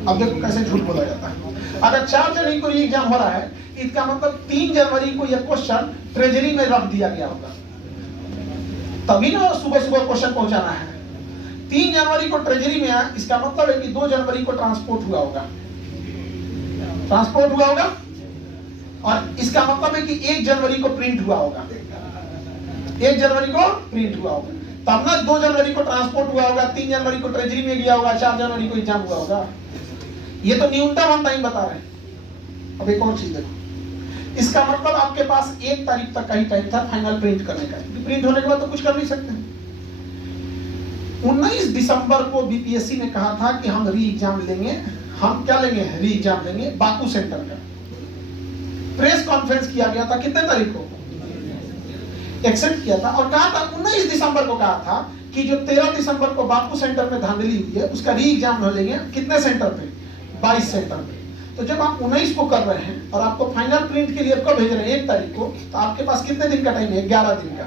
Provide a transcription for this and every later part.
अब देखो कैसे झूठ बोला जाता है। अगर 4 जनवरी को री एग्जाम हो रहा है, इसका मतलब 3 जनवरी को यह क्वेश्चन ट्रेजरी में रख दिया गया होगा, तभी ना सुबह सुबह क्वेश्चन पहुंचाना है। 3 जनवरी को ट्रेजरी में आया, इसका मतलब है कि 2 जनवरी को ट्रांसपोर्ट हुआ होगा, और इसका मतलब है कि 1 जनवरी को प्रिंट हुआ होगा, 1 जनवरी को प्रिंट हुआ होगा, तब ना 2 जनवरी को ट्रांसपोर्ट हुआ होगा, 3 जनवरी को ट्रेजरी में गया होगा, 4 जनवरी को एग्जाम हुआ होगा। ये तो न्यूनतम हम टाइम बता रहे हैं। अब एक और चीज देखो, इसका मतलब आपके पास 1 तारीख तक का ही टाइम था फाइनल प्रिंट करने का, प्रिंट होने के बाद तो कुछ कर नहीं सकते। 19 दिसंबर को बीपीएससी ने कहा था कि हम री एग्जाम लेंगे, हम क्या लेंगे, री एग्जाम लेंगे बापू सेंटर का। प्रेस कॉन्फ्रेंस किया गया था कितने तारीख को, एक्सेप्ट किया था, और कहा था 19 दिसंबर को कहा था कि जो 13 दिसंबर को बापू सेंटर में धांधली हुई है उसका री एग्जाम लेंगे कितने सेंटर पे, 22 सेंटर पे। तो जब आप 19 को कर रहे हैं और आपको फाइनल प्रिंट के लिए कब भेज रहे हैं, 1 तारीख को, तो आपके पास कितने दिन का टाइम है, 11 दिन का,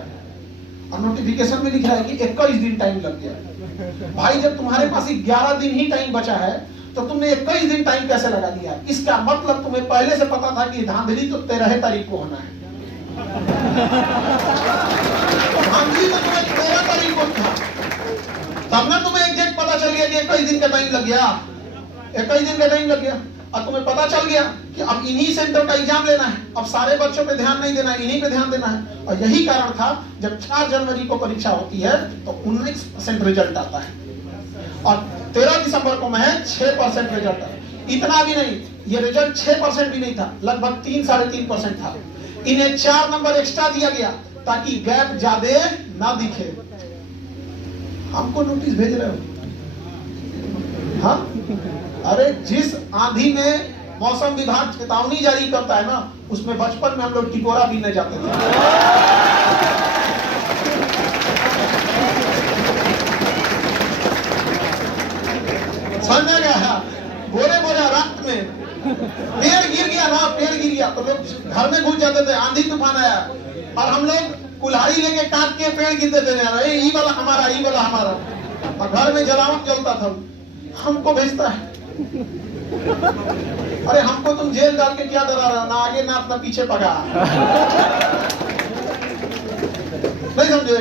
और नोटिफिकेशन में लिख रहा है कि 21 दिन टाइम लग गया। भाई जब तुम्हारे पास 11 दिन ही टाइम बचा है तो तुमने 21 दिन टाइम कैसे लगा दिया? इसका मतलब तुम्हें पहले से पता था कि धांधली तो 13 तारीख को होना है। धांधली तो तुम्हें 13 तारीख को था, तब ना तुम्हें एग्जैक्ट पता चल गया कि 21 दिन का टाइम लग गया, 21 दिन का टाइम लग गया, और तुम्हें पता चल गया कि अब इन्हीं सेंटर का एग्जाम लेना है, अब सारे बच्चों पे ध्यान नहीं देना है, इन्हीं पे ध्यान देना है। और यही कारण था जब 4 जनवरी को परीक्षा होती है तो 19% रिजल्ट आता है, और 13 दिसंबर को महज 6% रिजल्ट है। इतना भी नहीं, ये रिजल्ट 6% भी नहीं था, लगभग 3-3.5% था। इन्हें 4 नंबर एक्स्ट्रा दिया गया ताकि गैप ज्यादा ना दिखे। हमको नोटिस भेज रहे हो? हाँ, अरे जिस आंधी में मौसम विभाग चेतावनी जारी करता है ना, उसमें बचपन में हम लोग टिकोरा बीनने जाते थे। समझ गया? बोरे बोरे रक्त में पेड़ गिर गया ना, पेड़ गिर गया तो लोग घर में घुस जाते थे, आंधी तूफान आया और हम लोग कुल्हाड़ी लेके काट के पेड़ गिरते थे, ये वाला हमारा, ये वाला हमारा, और घर में जलावट जलता था। हमको भेजता है, अरे हमको तुम जेल डाल के क्या डरा रहे हो, ना आगे ना अपना पीछे पगा। नहीं समझे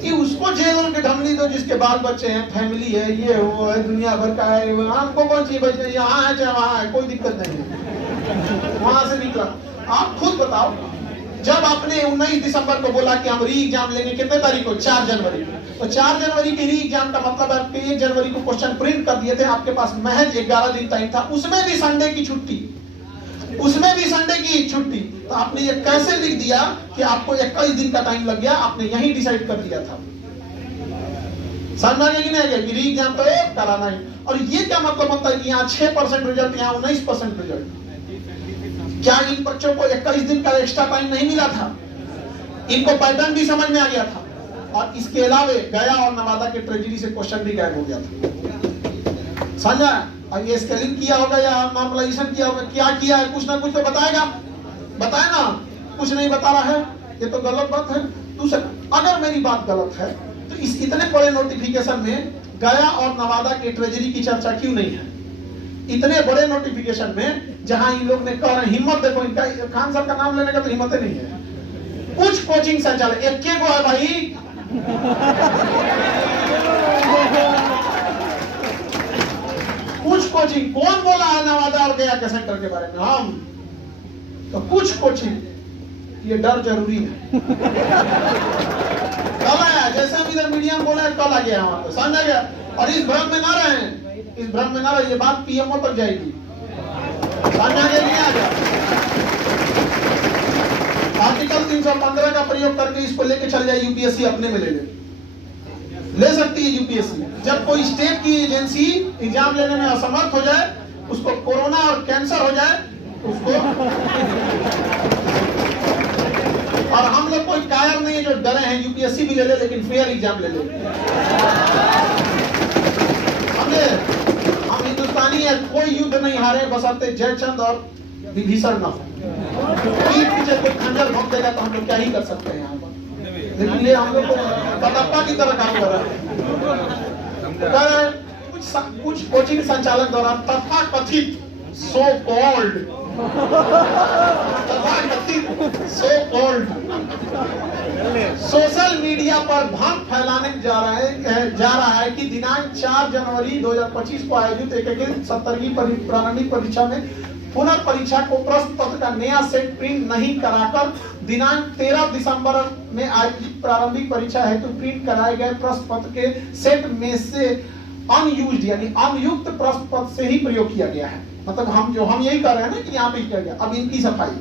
कि उसको जेल के ढमली दो जिसके बाल बच्चे हैं, फैमिली है, ये वो है, दुनिया भर का है, हमको कौन सी बचे, यहाँ है चाहे वहाँ है, कोई दिक्कत नहीं है, वहां से निकला। आप खुद बताओ, जब आपने 19 दिसंबर को बोला कि हम री एग्जाम लेंगे कितने तारीख को, 4 जनवरी, तो 4 जनवरी की री एग्जाम का मतलब आपके 1 जनवरी को क्वेश्चन प्रिंट कर दिए थे, आपके पास महज 11 दिन टाइम था, उसमें भी संडे की छुट्टी, उसमें भी संडे की छुट्टी। तो आपने ये कैसे लिख दिया कि आपको 21 दिन का टाइम लग गया? आपने यही डिसाइड कर दिया था। समझ में कि नहीं, कि री एग्जाम तो कराना है। और ये क्या मतलब होता है कि यहाँ 6% रिजल्ट, यहाँ 19% रिजल्ट? क्या इन बच्चों को 21 दिन का एक्स्ट्रा टाइम नहीं मिला था? इनको पैटर्न भी समझ में आ गया था, और इसके अलावा गया और नवादा के ट्रेजरी से क्वेश्चन भी गायब हो गया था। समझा? अब ये स्केलिंग किया होगा या नॉर्मलाइजेशन किया होगा, क्या किया है, कुछ ना कुछ तो बताएगा, बताए ना, कुछ नहीं बता रहा है, ये तो गलत बात है। दूसरा, अगर मेरी बात गलत है तो इस इतने बड़े नोटिफिकेशन में गया और नवादा के ट्रेजरी की चर्चा क्यों नहीं है? इतने बड़े नोटिफिकेशन में जहां इन लोग ने कहा, हिम्मत देखो इनका, खान साहब का नाम लेने का तो हिम्मत नहीं है। कुछ कोचिंग संचालक, एक को है भाई, कुछ कोचिंग, कौन बोला है नवादा और गया के सेंटर के बारे में? हम तो कुछ कोचिंग, ये डर जरूरी है। कल आया, जैसे हम इधर मीडिया में बोले कल आ गया वहां पे, समझ गया? और इस भ्रम में ना रहे, इस भ्रम में ना रहे, ये बात पीएमओ तक जाएगी, समझ आ गया? आर्टिकल 315 का प्रयोग करके इसको लेके चल जाए यूपीएससी, अपने में ले सकती है यूपीएससी। जब कोई स्टेट की एजेंसी एग्जाम लेने में असमर्थ हो जाए, उसको कोरोना और कैंसर हो जाए, उसको, और हम लोग कोई कायर नहीं है जो डरे हैं, यूपीएससी भी ले ले लेकिन फेयर एग्जाम ले ले। हम हिंदुस्तानी है, कोई युद्ध नहीं हारे बसंते जयचंद और विभीषण ना हो। पीछे कोई खंजर भोंक देगा तो हम लोग क्या ही कर सकते हैं यहाँ पर, लेकिन ये हम लोग को कटप्पा की तरह काम कर रहा है। कुछ कुछ कोचिंग संचालक द्वारा तथाकथित सो कॉल्ड सोशल मीडिया पर भ्रम फैलाने जा रहा है कि दिनांक 4 जनवरी 2025 को आयोजित एकीकृत 70वीं प्रारंभिक परीक्षा में पुनर्परीक्षा को प्रश्न पत्र का नया सेट प्रिंट नहीं कराकर दिनांक 13 दिसंबर में आयोजित प्रारंभिक परीक्षा हेतु प्रिंट कराए गए प्रश्न पत्र के सेट में से अनयूज्ड यानी अनयुक्त प्रश्न पत्र से ही प्रयोग किया गया है। मतलब हम यही कर रहे हैं ना कि यहाँ पे किया गया। अब इनकी सफाई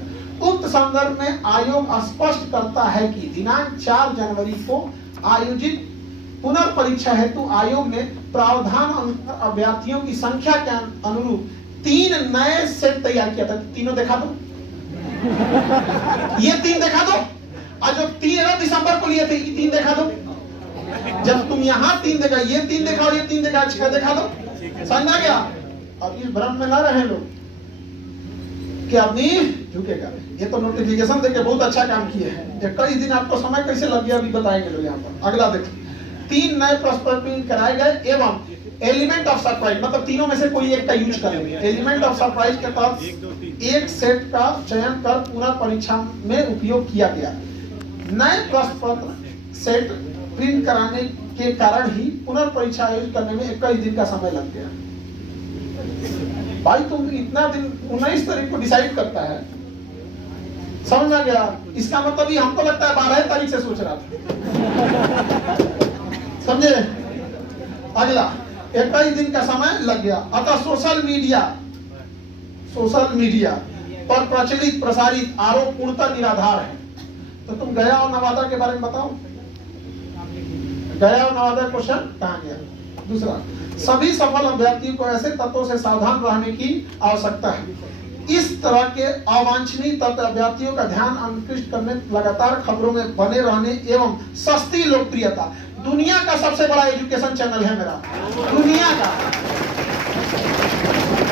उक्त संदर्भ में आयोग स्पष्ट करता है कि दिनांक 4 जनवरी को आयोजित पुनर्परीक्षा हेतु आयोग ने प्रावधान अनुसार अभ्यर्थियों की संख्या के अनुरूप 3 नए सेट तैयार किया था। तीनों दिखा दो, ये 3 दिखा दो, और जो 13 दिसंबर को लिए थे ये 3 दिखा दो। जब तुम यहाँ 3 देखा, ये 3 देखा और ये 3 देखा, अच्छा दिखा दो। समझ आ गया? अब इस भ्रम में ना रहे लोग कि आदमी झुकेगा। ये तो नोटिफिकेशन देके बहुत अच्छा काम किए हैं। कई दिन आपको समय कैसे लग गया अभी बताएंगे लोग यहाँ पर। अगला देखिए, 3 नए प्रश्न प्रिंट कराए गए एवं एलिमेंट ऑफ सरप्राइज, मतलब तीनों में से कोई एक का यूज करेंगे। एलिमेंट ऑफ सरप्राइज के तहत एक सेट का चयन कर पुनर्परीक्षा में उपयोग किया गया। नए प्रश्न पत्र सेट प्रिंट कराने के कारण ही पुनर्परीक्षा आयोजित करने में 21 दिन का समय लग गया। भाई तुम इतना दिन 19 तारीख को डिसाइड करता है, समझ में गया? इसका मतलब ही हमको लगता है 12 तारीख से सोच रहा था। समझे? अगला 21 दिन का समय लग गया। अतः सोशल मीडिया पर प्रचलित प्रसारित आरोप पूर्णतः निराधार है। तो तुम गया और नवादा के बारे में बताओ। गया और नवादा क्वेश्चन कहां गया? दूसरा, सभी सफल अभ्यर्थियों को ऐसे तत्वों से सावधान रहने की आवश्यकता है। इस तरह के अवांछनीय तत्व अभ्यर्थियों का ध्यान आकृष्ट करने, लगातार खबरों में बने रहने एवं सस्ती लोकप्रियता। दुनिया का सबसे बड़ा एजुकेशन चैनल है मेरा, दुनिया का,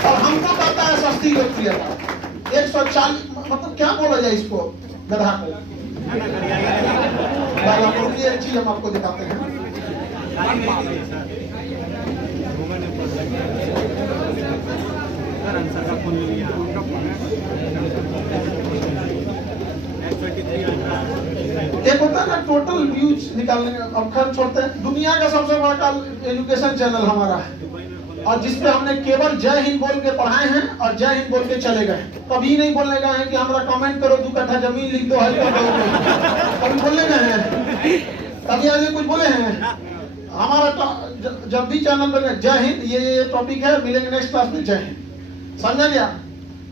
और हमको कहता है सस्ती लोकप्रियता। 140 मतलब क्या बोला जाए इसको, गधा को। ये चीज हम आपको दिखाते हैं। एक होता है ना टोटल व्यूज निकालने का, अब खैर छोड़ते हैं। दुनिया का सबसे बड़ा एजुकेशन चैनल हमारा है, और जिसपे हमने केवल जय हिंद बोल के पढ़ाए हैं और जय हिंद बोल के चले गए। कभी नहीं बोलने गए हैं कि हमारा कमेंट करो, 2 कट्ठा जमीन लिख दो, कभी बोलने गए हैं? कभी आगे कुछ बोले हैं? हमारा जब भी चैनल पर जय हिंद, ये टॉपिक है, मिलेंगे नेक्स्ट क्लास में, जय हिंद। समझा गया?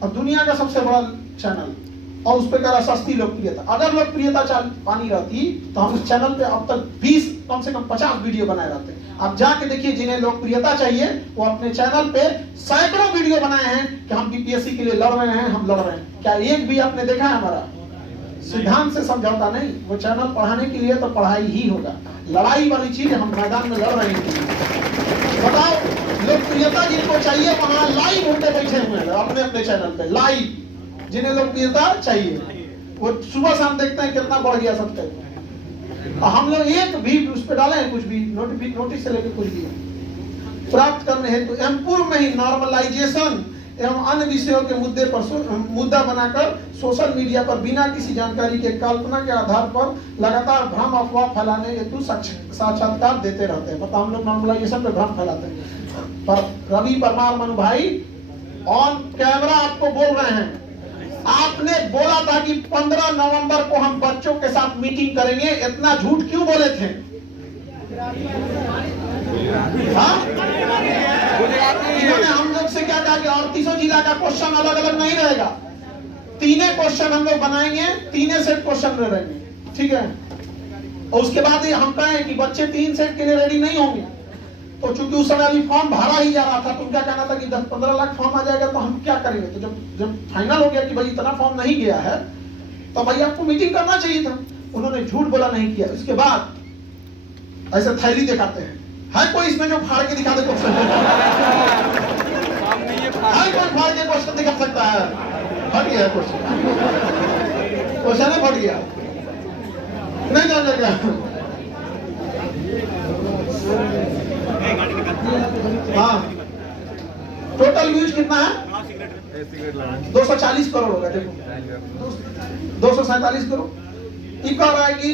अब दुनिया का सबसे बड़ा चैनल, और उस पर कह रहा सस्ती लोकप्रियता। अगर लोकप्रियता पानी रहती तो हम इस चैनल पे अब तक 20 कम से कम 50 वीडियो बनाए रहते। आप जाके देखिए, जिन्हें लोकप्रियता चाहिए वो अपने चैनल पे सैकड़ों वीडियो बनाए हैं कि हम बीपीएससी के लिए लड़ रहे हैं, हम लड़ रहे हैं। क्या एक भी आपने देखा है हमारा? सिद्धांत से समझौता नहीं। वो चैनल पढ़ाने के लिए तो पढ़ाई ही होगा, लड़ाई वाली चीज हम मैदान में लड़ रहे हैं। बताओ, लोकप्रियता जिनको चाहिए वहां लाइव होते बैठे हुए हैं अपने अपने चैनल पे लाइव। जिन्हें लोकप्रियता चाहिए वो सुबह शाम देखते हैं कितना बढ़ गया सबसे। हम लोग एक भी उस पर डाले हैं, कुछ भी नोटिस से लेकर कुछ भी प्राप्त करने हेतु एमपुर में ही नॉर्मलाइजेशन एवं अन्य विषयों के मुद्दा बनाकर सोशल मीडिया पर बिना किसी जानकारी के कल्पना के आधार पर लगातार भ्रम अफवाह फैलाने हेतु साक्षात्कार देते रहते हैं। मतलब हम लोग नॉर्मलाइजेशन पे भ्रम फैलाते हैं। पर रवि परमार मनु भाई ऑन कैमरा आपको बोल रहे हैं, आपने बोला था कि 15 नवंबर को हम बच्चों के साथ मीटिंग करेंगे, इतना झूठ क्यों बोले थे? इन्होंने हम लोग से क्या कहा कि 38 जिला का क्वेश्चन अलग अलग नहीं रहेगा, 3 क्वेश्चन हम लोग बनाएंगे, 3 सेट क्वेश्चन रहेंगे, ठीक है? और उसके बाद हम कहें कि बच्चे 3 सेट के लिए रेडी नहीं होंगे। तो चूंकि उस समय अभी फॉर्म भरा ही जा रहा था, तो क्या कहना था कि 10-15 लाख फॉर्म आ जाएगा तो हम क्या करेंगे? तो जब फाइनल हो गया कि भाई इतना फॉर्म नहीं गया है तो भाई आपको मीटिंग करना चाहिए था। उन्होंने झूठ बोला, नहीं किया। उसके बाद ऐसे थैली दिखाते हैं, है कोई इसमें जो फाड़ के दिखा दे क्वेश्चन? है कोई फाड़ के क्वेश्चन दिखा सकता है? फट गया क्वेश्चन है, फट गया, नहीं जान लगा। हाँ, टोटल व्यूज कितना है? 240 करोड़ होगा। देखो 247 करोड़। ये कह रहा है कि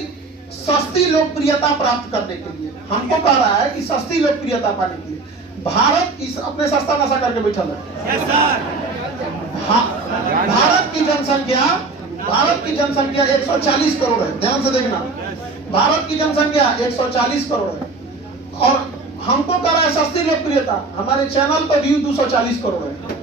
सस्ती लोकप्रियता प्राप्त करने के लिए, हमको कह रहा है कि सस्ती लोकप्रियता पाने के लिए भारत अपने सस्ता नशा करके बैठल है। भारत की जनसंख्या 140 करोड़ है। ध्यान से देखना, भारत की जनसंख्या 140 करोड़ है और हमको कह रहा है सस्ती लोकप्रियता। हमारे चैनल पर व्यू 240 करोड़ है।